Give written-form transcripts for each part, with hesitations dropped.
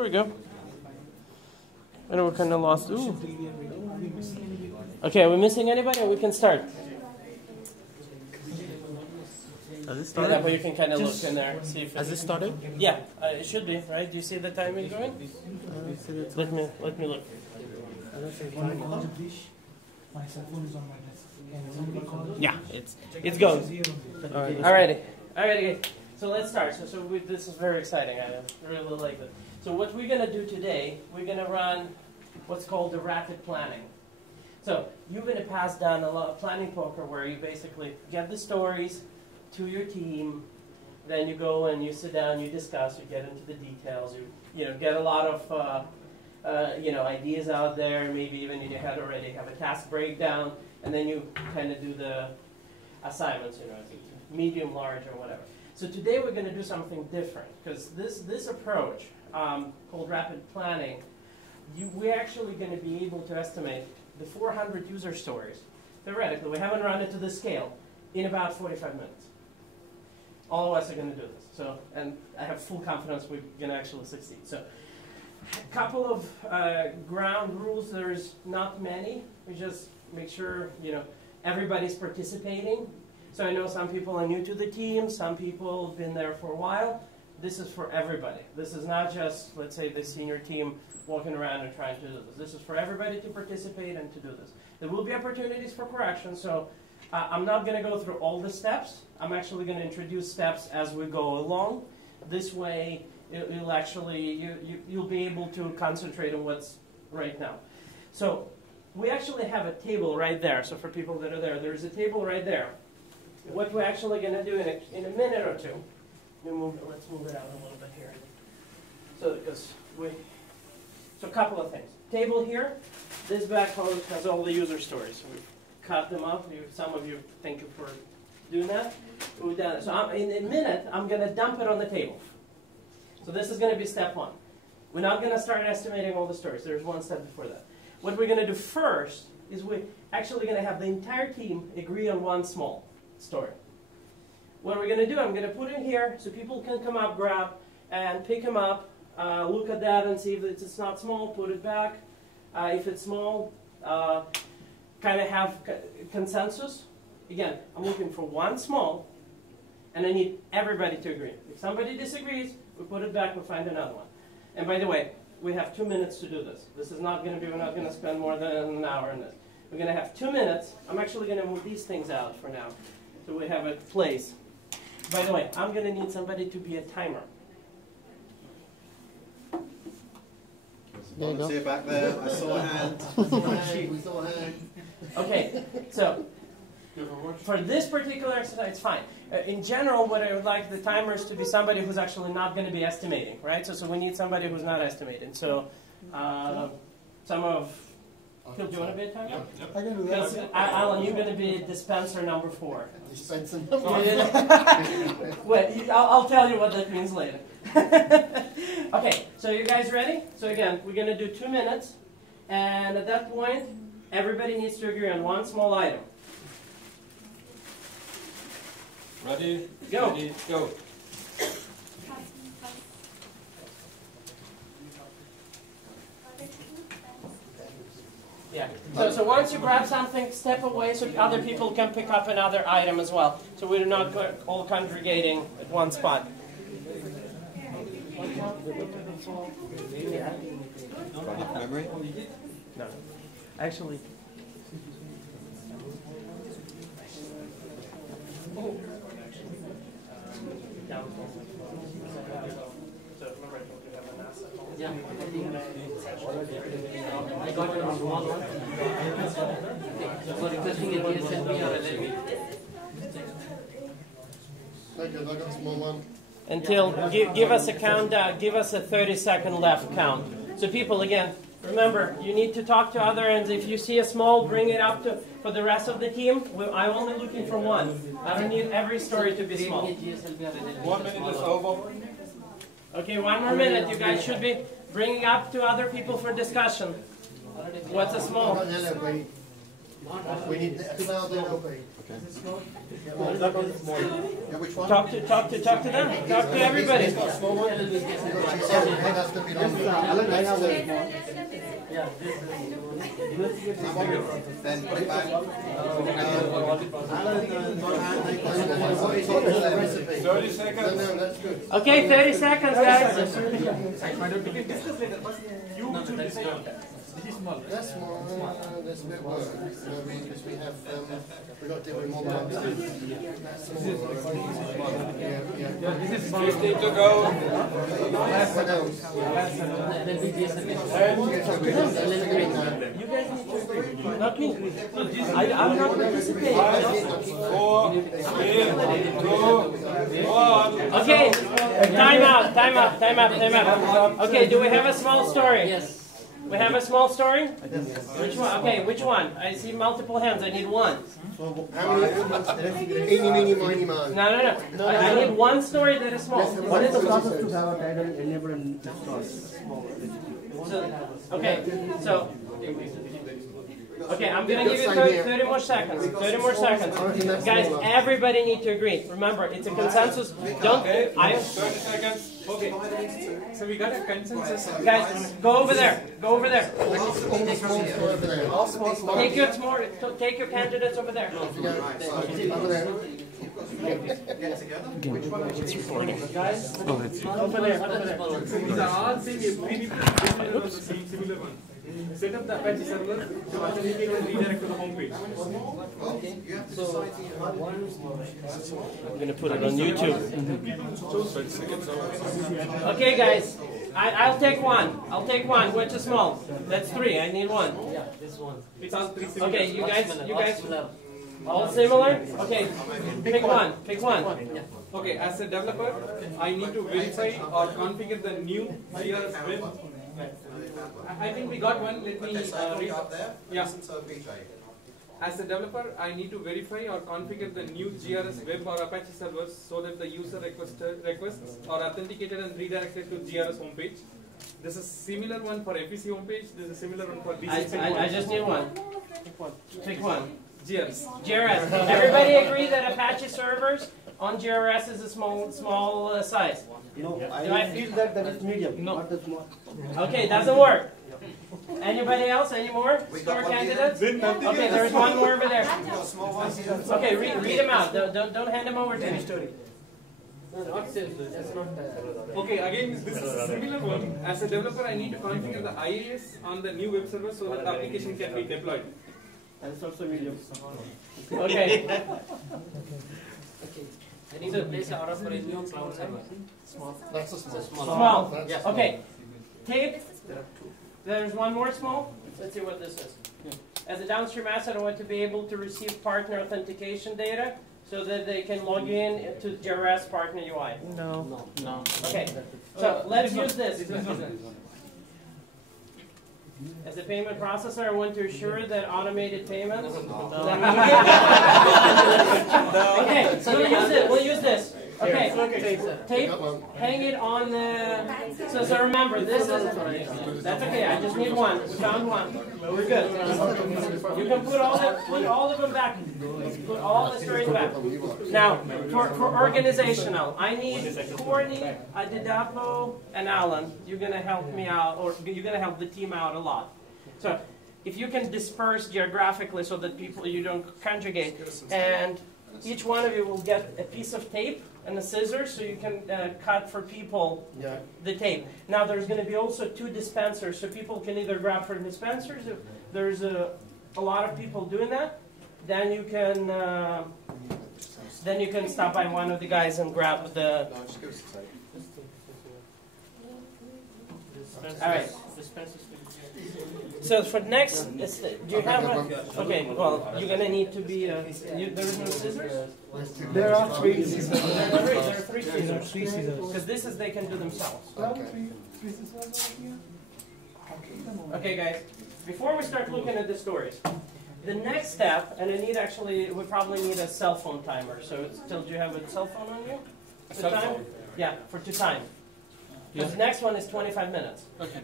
There we go. I know we're kind of lost. Ooh. Okay, are we missing anybody? Or we can start. Has it Yeah, started? but you can kind of look in there, see if Has it started? Yeah, it should be, right? Do you see the timing going? Let me look. My cell phone is on my desk. Yeah, it's going. Alrighty. So let's start. This is very exciting. I really like it. So what we're gonna do today, we're gonna run what's called the rapid planning. So you've in the past done a lot of planning poker where you basically get the stories to your team, then you go and you sit down, you discuss, you get into the details, you get a lot of ideas out there, maybe even in your head already, have a task breakdown, and then you kind of do the assignments, medium, large, or whatever. So today we're going to do something different, because this approach, called rapid planning, we're actually going to be able to estimate the 400 user stories. Theoretically, we haven't run it to this scale, in about 45 minutes. All of us are going to do this. And I have full confidence we're going to actually succeed. So a couple of ground rules. There's not many. We just make sure everybody's participating. So I know some people are new to the team. Some people have been there for a while. This is for everybody. This is not just, let's say, the senior team walking around and trying to do this. This is for everybody to participate and to do this. There will be opportunities for correction. So I'm not going to go through all the steps. I'm actually going to introduce steps as we go along. This way, you'll be able to concentrate on what's right now. So we actually have a table right there. So for people that are there, there's a table right there. What we're actually going to do in a minute or two, let's move it out a little bit here. So a couple of things. Table here, this back home has all the user stories. We've cut them up. Some of you think if we're doing that. We've done it. So in a minute, I'm going to dump it on the table. So this is going to be step one. We're not going to start estimating all the stories. There's one step before that. What we're going to do first is we're actually going to have the entire team agree on one small story. What we're going to do, I'm going to put it here so people can come up, grab, and pick them up, look at that and see if it's not small, put it back. If it's small, kind of have consensus. Again, I'm looking for one small, and I need everybody to agree. If somebody disagrees, we put it back, we find another one. And by the way, we have 2 minutes to do this. This is not going to be, we're not going to spend more than an hour on this. We're going to have 2 minutes. I'm actually going to move these things out for now, so we have a place. By the way, I'm going to need somebody to be a timer. Volunteer back there. I saw a hand. We saw a hand. Okay, so for this particular exercise, it's fine. In general, what I would like the timer is to be somebody who's actually not going to be estimating, right? So we need somebody who's not estimating. So Phil, do you want to be a timer? Yep. I can do that. Alan, you're going to be dispenser number 4. Dispenser number 4. Wait, I'll tell you what that means later. Okay, so you guys ready? So again, we're going to do 2 minutes. And at that point, everybody needs to agree on one small item. Ready? Go. Ready, go. Yeah. So once you grab something, step away so other people can pick up another item as well. So we're not all congregating at one spot. Memory? No. Actually. Yeah. I got it on small one. For requesting a DSLB or LLB. Thank you, I got a small one. Until, give us a countdown, give us a 30-second left count. So people, again, remember, you need to talk to other ends. If you see a small, bring it up for the rest of the team. I'm only looking for one. I don't need every story to be small. 1 minute is over. Okay, 1 more minute. You guys should be bringing up to other people for discussion. What's a small? We need the cloud LP. Yeah, which one? Talk to them. Talk to everybody. It has to be long. Then put it back. 30 seconds. No, that's good. Okay, 30 seconds, guys. That's more. That's a bit worse. Because we have we got to deal with more months. That's small. Yeah. 15 to go. What else? You guys need to agree. Not me. I'm not participating. 4, 3, 2, 1. Okay, time out. Okay, do we have a small story? Yes. We have a small story? Which one? Okay, which one? I see multiple hands. I need one. How many? Eeny, meeny, miny, mine. No. I need one story that is small. What is the process to have a title enable and install? Okay, I'm going to give you 30 more seconds. 30 more seconds. Guys, everybody need to agree. Remember, it's a consensus. Don't. 30 seconds. Okay. So we got a consensus. Guys, go over there. Go over there. Take your candidates over there. Over there. Guys, over there. These are all same. We need to similar one. Set up the Apache server to authenticate and redirect to the home page. I'm going to put it on YouTube. Okay, guys. I'll take one. Which is small? That's 3. I need 1. Yeah, this one. It's all three similar. Okay, you guys. All similar? Okay, pick one. Okay, as a developer, I need to verify or configure the new GRS web. I think we got one. Let me read. Yeah. As a developer, I need to verify or configure the new GRS web or Apache servers so that the user requests are authenticated and redirected to GRS homepage. This is similar one for FEC homepage. This is similar one for BCC. I just need one. Pick one. GRS. GRS. Everybody agree that Apache servers on GRS is a small size? No, I feel that is medium, not the small. Okay, doesn't work. Anybody else? Any more store candidates? Okay, there's one more over there. Okay, read them out. Don't hand them over to me. Okay, again, this is a similar one. As a developer, I need to configure the IAS on the new web server so that the application can be deployed. That's also medium. Okay. I need to place an order for a new cloud server. That's a small. Small. Okay. Tape. There's one more small. Let's see what this is. As a downstream asset, I want to be able to receive partner authentication data so that they can log in to GRS partner UI. No. Okay. So let's use this. As a payment processor, I want to assure that automated payments. Okay, so we'll use this. Okay, tape, hang it on the. So remember, this is. That's okay. I just need one. We found one. We're good. You can put all of them back. Put all the stories back. Now, for organizational, I need Courtney, Adidapo, and Alan. You're gonna help me out, or you're gonna help the team out a lot. So, if you can disperse geographically so that you don't conjugate, and each one of you will get a piece of tape and a scissors so you can cut for people the tape. Now there's going to be also 2 dispensers so people can either grab from dispensers. If there's a lot of people doing that, then you can stop by one of the guys and grab the. All right. So for next, do you have a? Okay, well, you're gonna need to be. There is no scissors. There are 3 scissors. There are 3 scissors. Because this is they can do themselves. Okay, guys. Before we start looking at the stories, the next step, and we probably need a cell phone timer. So, do you have a cell phone on you? A cell phone? Yeah, to time. Because the next one is 25 minutes. Okay.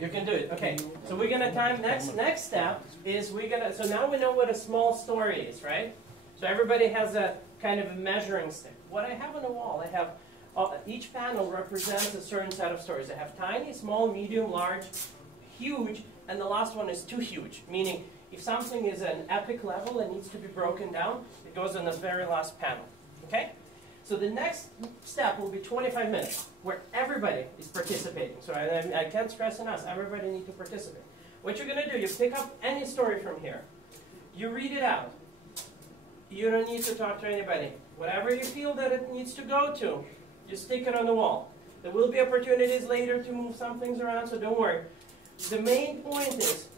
You can do it. Okay. So we're gonna time next step is so now we know what a small story is, right? So everybody has a kind of a measuring stick. What I have on the wall, I have each panel represents a certain set of stories. I have tiny, small, medium, large, huge, and the last one is too huge, meaning if something is an epic level and needs to be broken down, it goes in the very last panel. Okay? So the next step will be 25 minutes, where everybody is participating. So I can't stress enough, everybody needs to participate. What you're going to do, you pick up any story from here. You read it out. You don't need to talk to anybody. Whatever you feel that it needs to go to, you stick it on the wall. There will be opportunities later to move some things around, so don't worry. The main point is,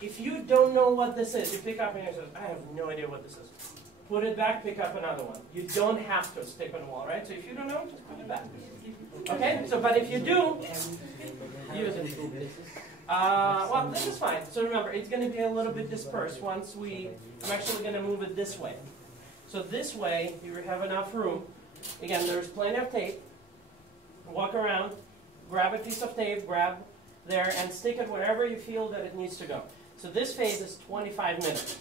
if you don't know what this is, you pick up and you say, I have no idea what this is. Put it back, pick up another one. You don't have to stick on the wall, right? So if you don't know, just put it back. Okay? So, but if you do, use it. Well, this is fine. So remember, it's going to be a little bit dispersed once I'm actually going to move it this way. So this way, you have enough room. Again, there's plenty of tape. Walk around, grab a piece of tape, grab there, and stick it wherever you feel that it needs to go. So this phase is 25 minutes.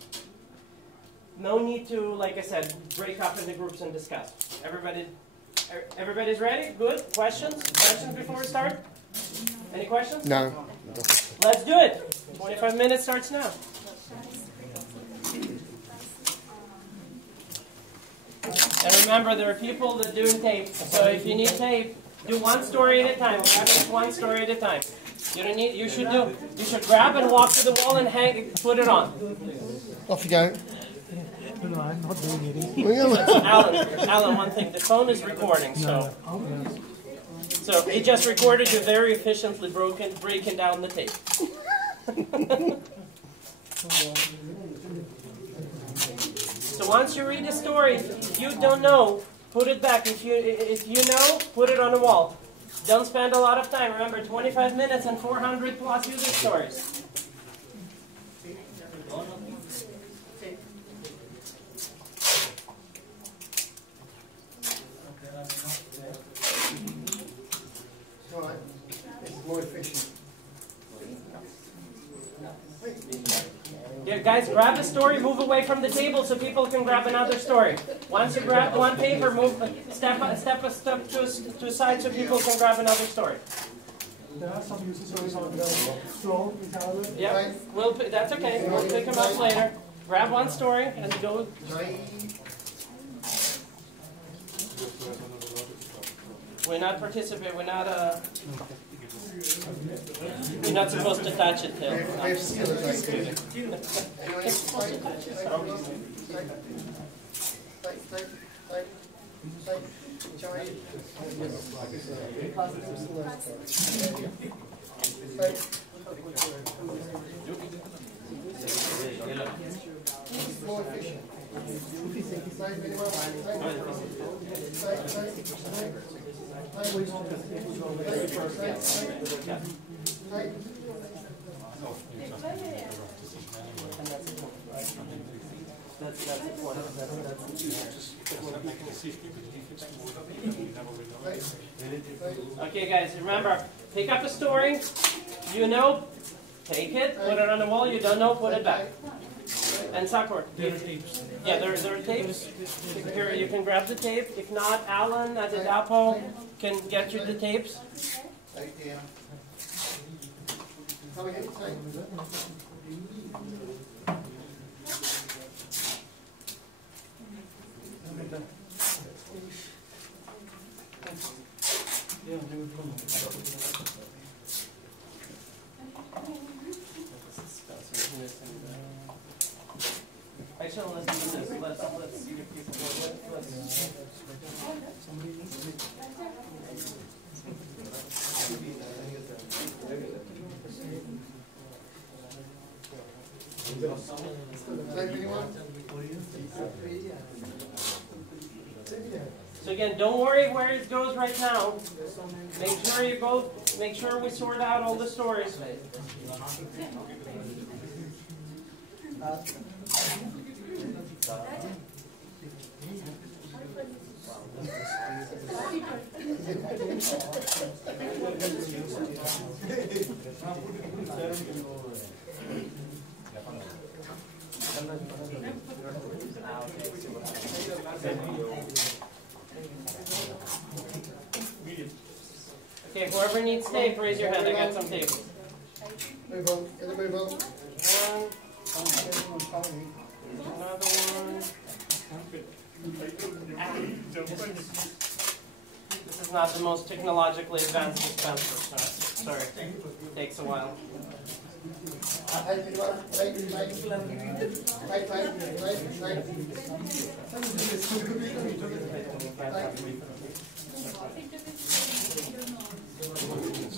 No need to, like I said, break up into groups and discuss. Everybody's ready? Good? Questions? Questions before we start? Any questions? No. Let's do it. 25 minutes starts now. And remember, there are people that do tape. So if you need tape, do one story at a time. Grab just one story at a time. You should grab and walk to the wall and put it on. Off you go. No, I'm not doing it. Alan, one thing. The phone is recording, so it just recorded you very efficiently breaking down the tape. So once you read the story, if you don't know, put it back. If you know, put it on the wall. Don't spend a lot of time. Remember, 25 minutes and 400 plus user stories. Alright. It's more efficient. Yeah, guys, grab a story, move away from the table so people can grab another story. Once you grab one paper, step a step to a side so people can grab another story. There are some user stories on the floor in Agile. Yeah, that's okay. We'll pick them up later. Grab one story and go. We're not participating. We're not supposed to touch it till. More efficient. That's the point. Okay, guys, remember, pick up a story. You know, take it, put it on the wall. You don't know, put it back. And Sakura. There are tapes. Yeah, there are tapes. Here, you can grab the tape. If not, Alan at the depot can get you the tapes. Actually, let's do this. Let's give people So again, don't worry where it goes right now. Make sure we sort out all the stories. Okay, whoever needs tape, raise your hand. I got some tape. Move on, get the move on. Another one. This is not the most technologically advanced dispenser, so sorry. It takes a while.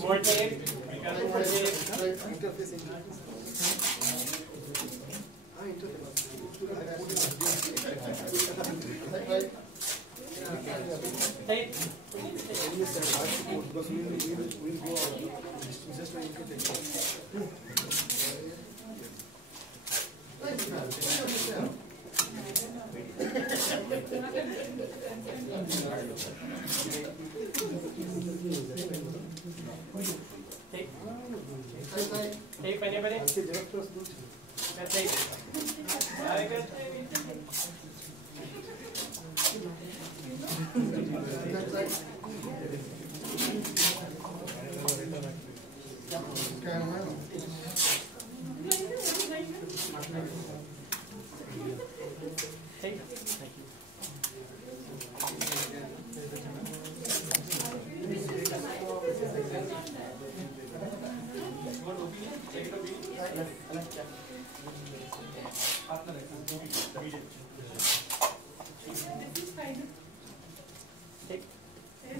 More tape? You got more tape? Tape? Tape? Tape, anybody? Got tape? I got tape. Tape.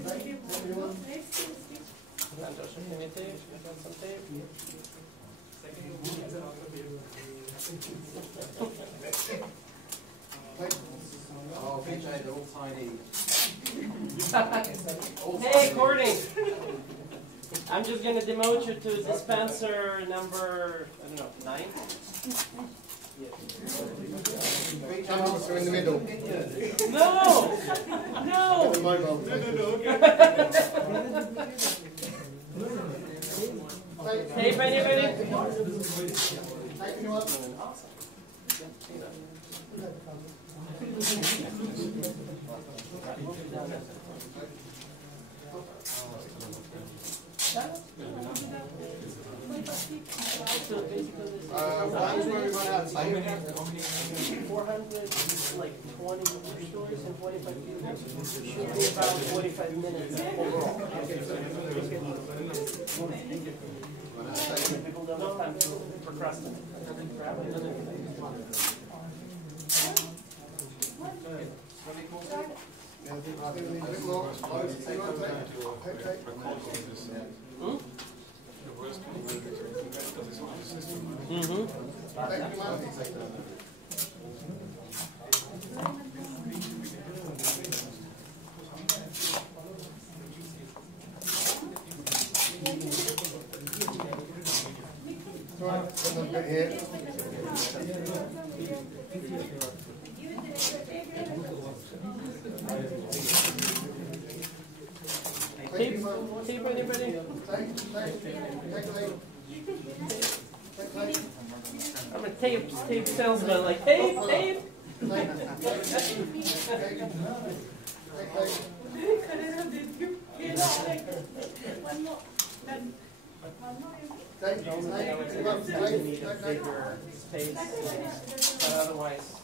Thank you. Tape. Joshua, can you tape? You got some tape? Oh, PJ, they're all tiny. Hey, Courtney! I'm just going to demote you to dispenser number, I don't know, 9? Cameras are in the middle. No! No! The mobile. Tape, anybody? Taking you up. One's where we run out of tape. 400, like 20 stores and 25 people. Should be about 45 minutes overall. People don't have time to procrastinate. Tape, tape, anybody? I'm a tape salesman, like tape, tape. Bigger space, but otherwise,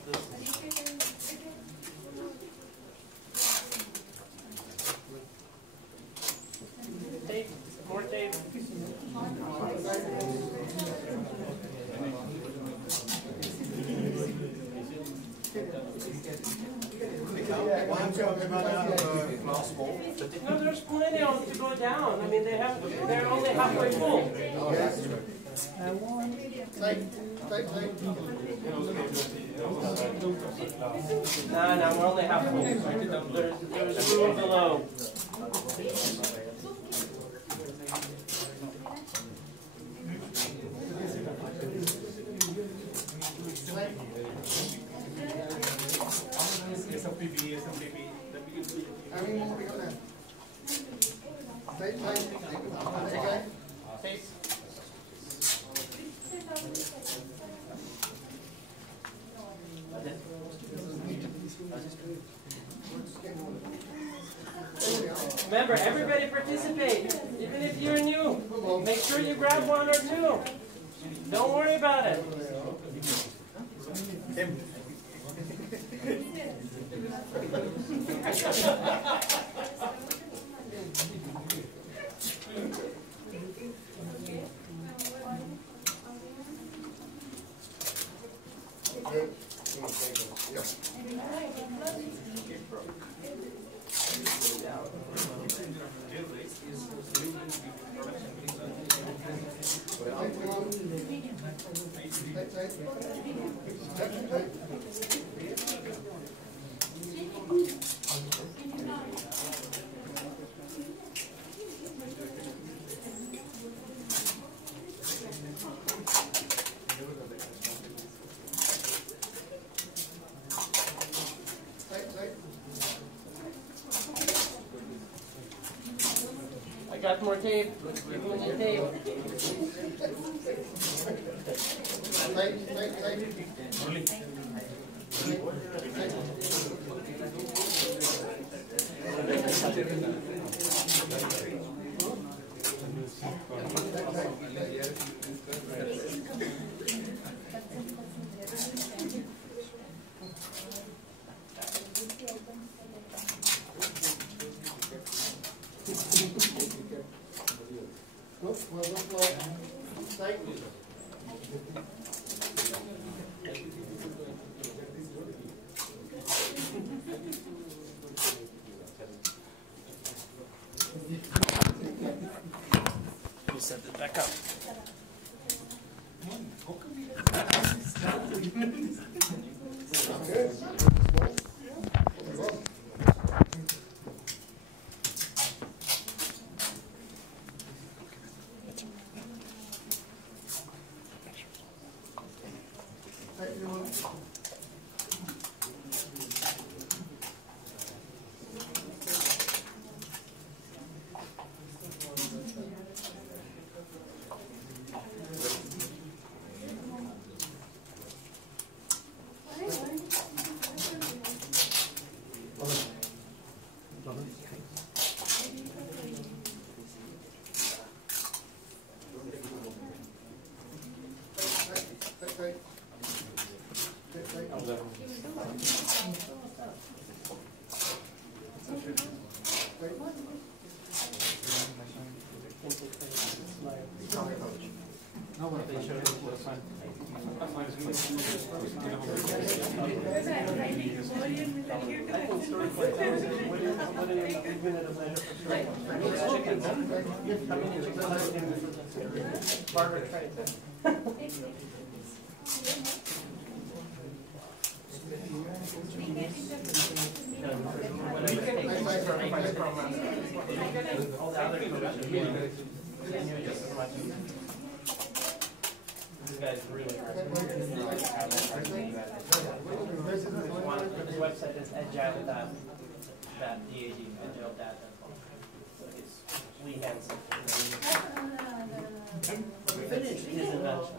tape, more tape. No, there's plenty of to go down. I mean, they're only halfway full. No, we're only half full. There's room below. Remember, everybody participate. Even if you're new, make sure you grab one or two. Don't worry about it. I got more tape. Give me the tape. You set it back up. This guy's really His website is agile.dad, agile.com. So it's Lee Hansen. Finished his invention.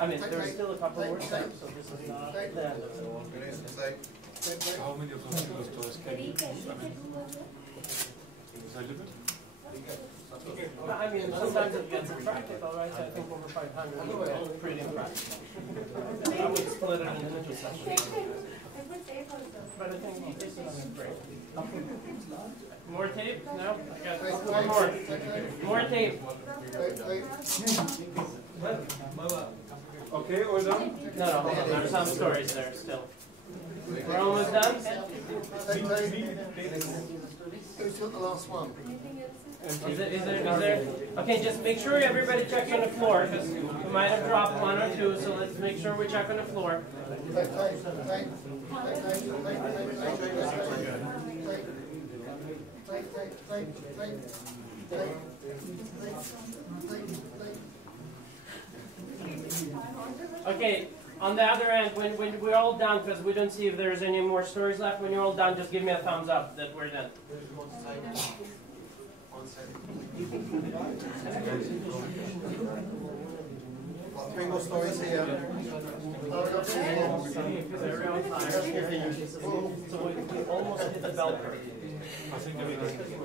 I mean, there's still a couple more steps, so this is not the end of it. How many of those stores can you use? Is that limit? I mean, sometimes it gets practical, right? I think over 500 is pretty impractical. I would split it into sessions. But I think this is great. More tape? No? I got one more. More tape. Okay, all done? No, hold on. There's some stories there still. We're almost done? Who took the last one? Is there? Okay, just make sure everybody checks on the floor, because we might have dropped one or two, so let's make sure we check on the floor. Okay, on the other end, when we're all done, because we don't see if there's any more stories left, when you're all done, just give me a thumbs up that we're done. three more stories here. So we almost hit the bell curve. I think we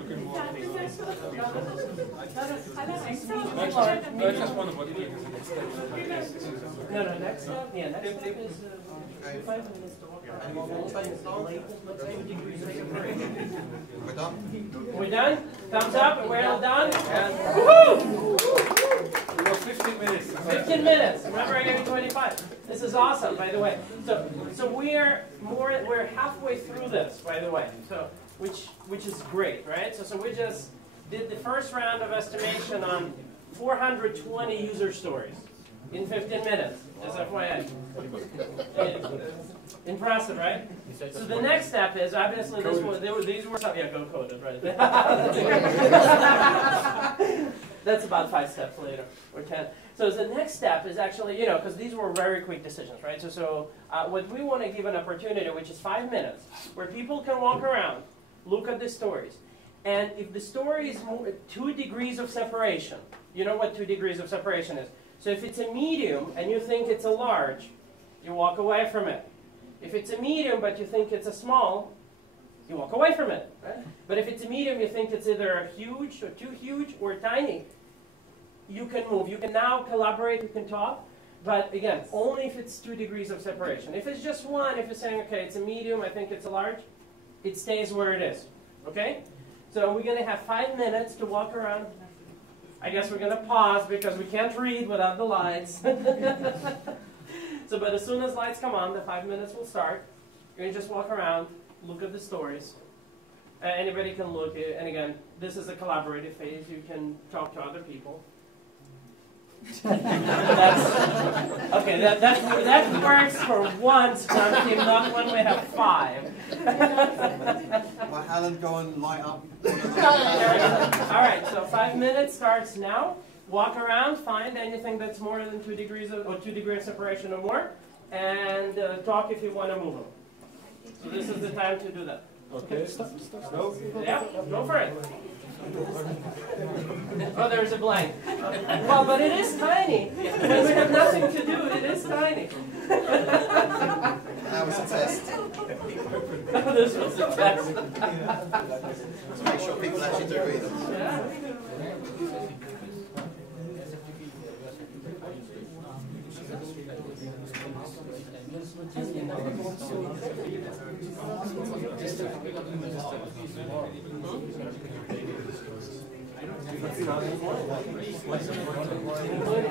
can move. I just want to what is the next step. No, next step, next step is 5 minutes to walk around. We're done? We're done? Thumbs up, we're all done? Woohoo! We got 15 minutes. 15 minutes. Remember, I gave you 25. This is awesome, by the way. So we're halfway through this, by the way. So which is great, right? So we just did the first round of estimation on 420 user stories in 15 minutes. Just FYI. Impressive, right? So the next step is obviously these were some, go coded, right? That's about 5 steps later, or 10. So the next step is actually, because these were very quick decisions, right? So what we want to give an opportunity, which is 5 minutes, where people can walk around, look at the stories, and if the story is 2 degrees of separation, you know what 2 degrees of separation is. So if it's a medium and you think it's a large, you walk away from it. If it's a medium but you think it's a small, you walk away from it. Right? But if it's a medium, you think it's either a huge or too huge or tiny, you can move. You can now collaborate, you can talk, but again, only if it's 2 degrees of separation. If it's just 1, if you're saying, okay, it's a medium, I think it's a large, it stays where it is. Okay? So we're going to have 5 minutes to walk around. I guess we're going to pause because we can't read without the lights. But as soon as lights come on, the 5 minutes will start. You're going to just walk around, look at the stories. Anybody can look, and again, this is a collaborative phase. You can talk to other people. That works for one scrum team, not when we have 5. Let Alan go and light up. All right, so 5 minutes starts now. Walk around, find anything that's more than 2 degrees or 2 degrees separation or more, and talk if you want to move them. So this is the time to do that. Okay. Go. Yeah, go for it. Oh, there's a blank. Well, but it is tiny. When we have nothing to do, it is tiny. That was a test. This was a test. To make sure people actually do read them. Yeah.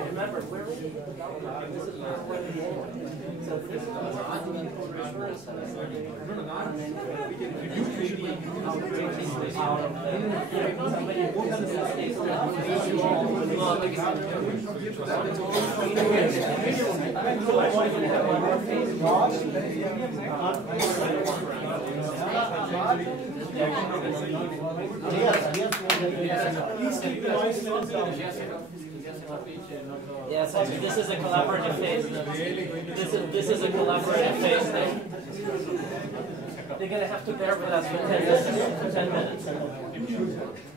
Remember, we're really this is not where we are. So this is Yes, this is a collaborative phase. This is a collaborative phase thing. They're going to have to bear with us for 10 minutes.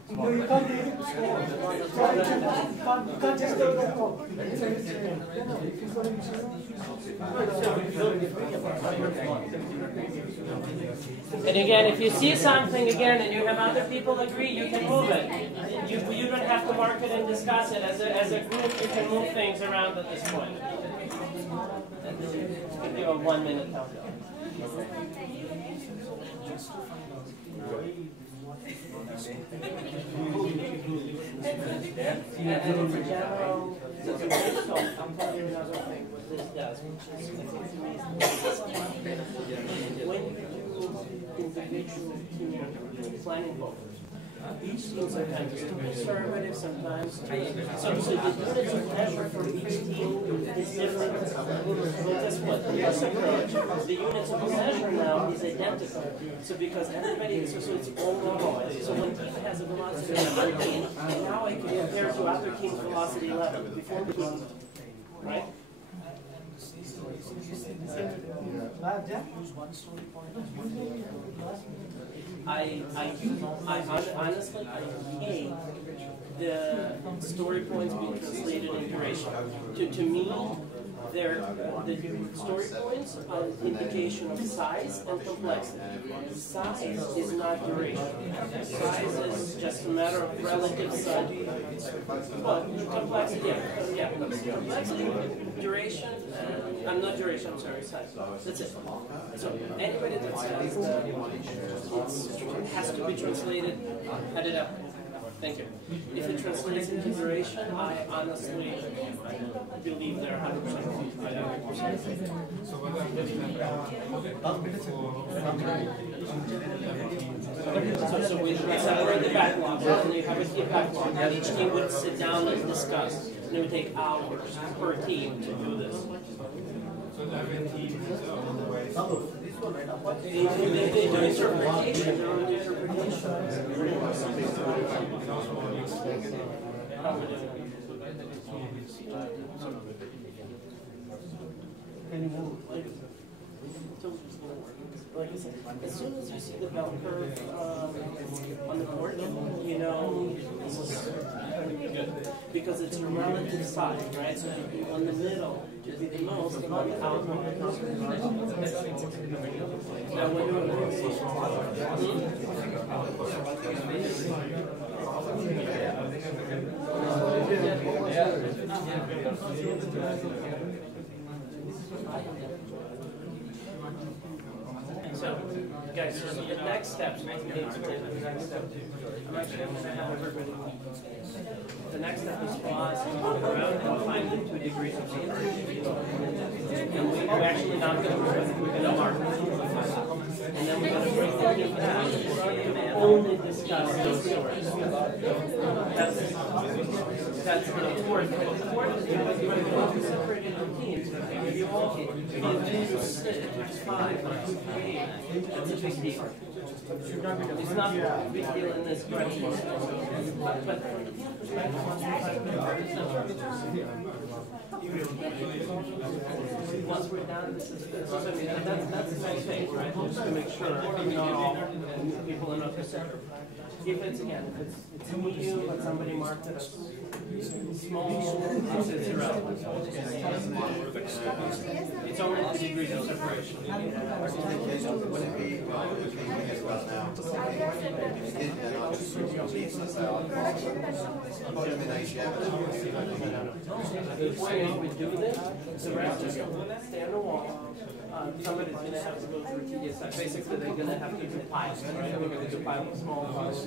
No, you can't do it. You can't just take that call. And again, if you see something again and you have other people agree, you can move it. You don't have to mark it and discuss it. As a group, you can move things around at this point. Give you a 1 minute countdown. And it's a general, so I'm telling you another thing, what this does, which is, I think it's amazing. When you do individual team planning goals, each team sometimes is too conservative, sometimes so the units of measure for each team is different. So guess what? In this approach, the units of measure now is identical. So because everybody, so it's all normalized. So when team has a velocity of 13, now I can compare to other teams' velocity 11. Before the team, right? honestly, I hate the story points being translated in duration. To me, the story points are an indication of size and complexity. Size is not duration. Size is just a matter of relative size. Well, complexity, yeah. Complexity, duration, I'm not duration, I'm sorry, size. That's it. So anybody that says that it has to be translated, add it up. Thank you. If it translates into duration, I honestly believe they're 100%. So what So we separate the backlogs, and you have a team backlog, and each team would sit down and discuss. And it would take hours per team to do this. So every team is They do interpretation, their own interpretation. Like I said, as soon as you see the bell curve on the board, you know this is good because it's a relative size, right? So on the middle would be the most, and on the outcome would be the most. Now when you're so, guys, so the next steps, I'm actually going to have everybody. The next step is for us to move around and find the 2 degrees of separation. And we're actually not going to we're going to mark. And then we're going to break them down and only discuss those stories. That's the fourth. The fourth is because you're going to separate into teams. If you all get 2, 6, 5, 2, 8, that's a big deal. It's not a big deal in this question. But from the team perspective, once we're done, this is good. So that's the same thing, right? Just to make sure not all people are not separate. If it's again, if it's medium, but somebody marked it as small, it's irrelevant. It's only 2 degrees of separation. The point is we do this, the rest is stay on the wall. Somebody's going to have to go through TDS. Basically, they're going to have to do piles, right? They're going to do pile of small piles.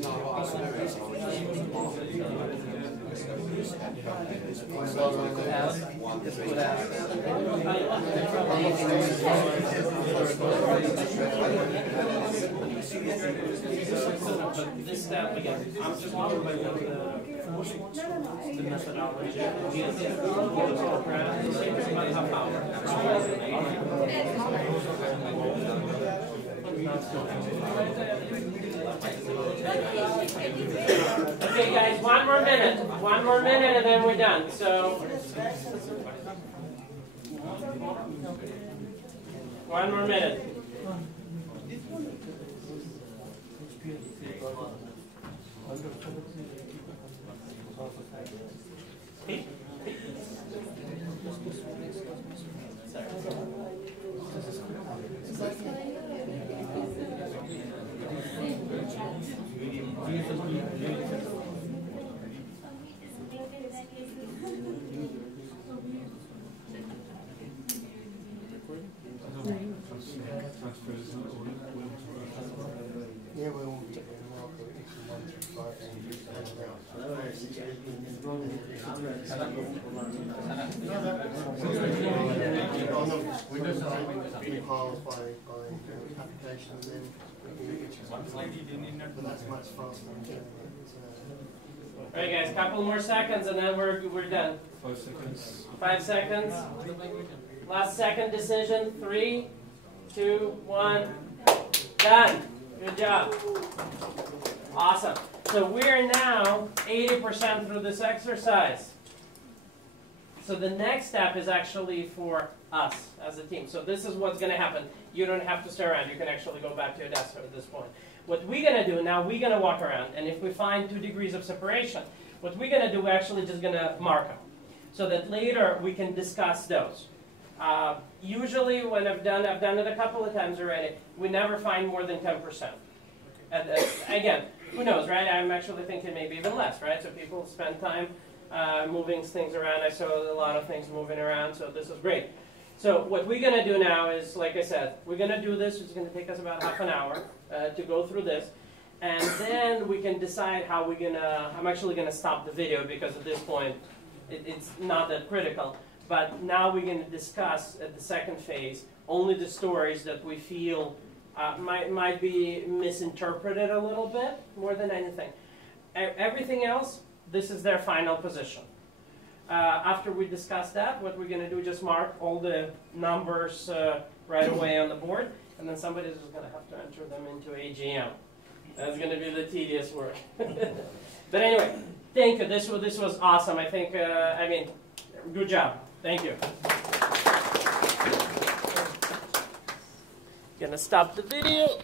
But this step, again, I'm just talking about the methodology. Okay, guys, one more minute. One more minute and then we're done. So, one more minute. Yeah, we'll mark it 1 through 5 and we just piles by application and then but that's much faster. Alright guys, couple more seconds and then we're done. 5 seconds. 5 seconds. Last second decision. 3, 2, 1. Done. Good job. Awesome. So we're now 80% through this exercise. So the next step is actually for us as a team. So this is what's going to happen. You don't have to stay around. You can actually go back to your desk at this point. What we're going to do now, we're going to walk around, and if we find 2 degrees of separation, what we're going to do, we're actually just going to mark them, so that later we can discuss those. Usually when I've done it a couple of times already, we never find more than 10%. And, again, who knows, right? I'm actually thinking maybe even less, right? So people spend time moving things around. I saw a lot of things moving around, so this is great. So what we're going to do now is, like I said, we're going to do this. It's going to take us about half an hour to go through this. And then we can decide how we're going to, I'm actually going to stop the video because at this point it's not that critical. But now we're going to discuss at the second phase only the stories that we feel might be misinterpreted a little bit more than anything. Everything else, this is their final position. After we discuss that, what we're going to do is just mark all the numbers right away on the board, and then somebody's just going to have to enter them into AGM. That's going to be the tedious work. But anyway, thank you. This was awesome. I think, I mean, good job. Thank you. Gonna stop the video.